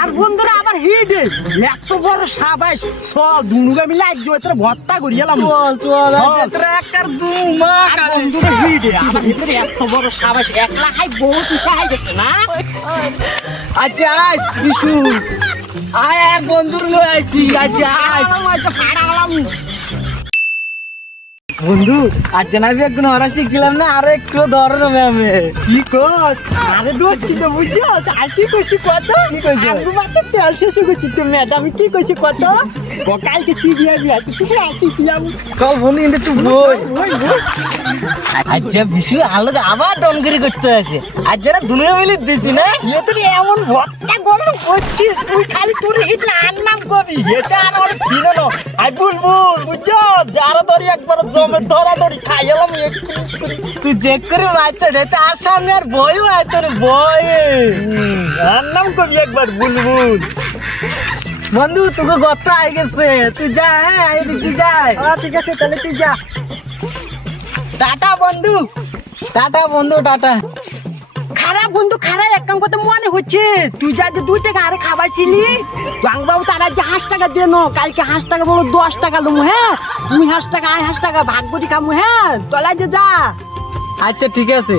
আর বন্ধুরা আবার হিডে এত বড় সাবাস চল দুনুগা মিলে আজ তোর ভর্তা করিয়ালাম চল তোরা একার দুমা বন্ধুরা হিডে আবার ভিতরে এত বড় সাবাস একলা খাই বহুত ইচ্ছা হয়ে গেছে না আচ্ছা আস বিশু আয় এক বন্ধুর লই আইছি আচ্ছা আস ফাড়ালাম বন্ধু আজ জানাবি একদিন ওরা শিখছিলাম না আর একটু ধরে না ম্যামে কি কস আরে দোচ্ছি তো বুঝছস আর কি কইছি কত কি কইছো? আমি মাত্র তেল শেষ করছি তো ম্যাডাম কি কইছি কত কালকে চিবিয়ে আছি আছি কি আমি চল বন্ধু কিন্তু একটু বই ওই আচ্ছা বিশু আলো আবার ডনগিরি করতে আছে আজ যারা দুনিয়া মিলে দিছি না এ তোর এমন ভর্তা গরম করছি তুই খালি তোর এটা আন্নাম করবি এটা আর ওর ছিল না আই বুলবুল বুঝছো যারা ধরি একবার জমে ধরা ধরি খাইলাম তুই চেক করে বাচ্চা ঢেতে আর সামনে আর বইও আয় তোর বই আন্নাম করবি একবার বুলবুল বন্ধু তোকে গত আই গেছে তুই যা হ্যাঁ এদিকে যাই ঠিক আছে তাহলে তুই যা টাটা বন্ধু টাটা খারাপ বন্ধু খারাপ এক কাম করতে মনে হচ্ছে তুই যা যে 2 টাকা আরে খাবাইছিলি বাংবাবু তারা যে 5 টাকা দেন কালকে 5 টাকা বলো 10 টাকা লমু হ্যাঁ তুমি 5 টাকা আয় 5 টাকা ভাগ করে খামু হ্যাঁ তলা যে যা আচ্ছা ঠিক আছে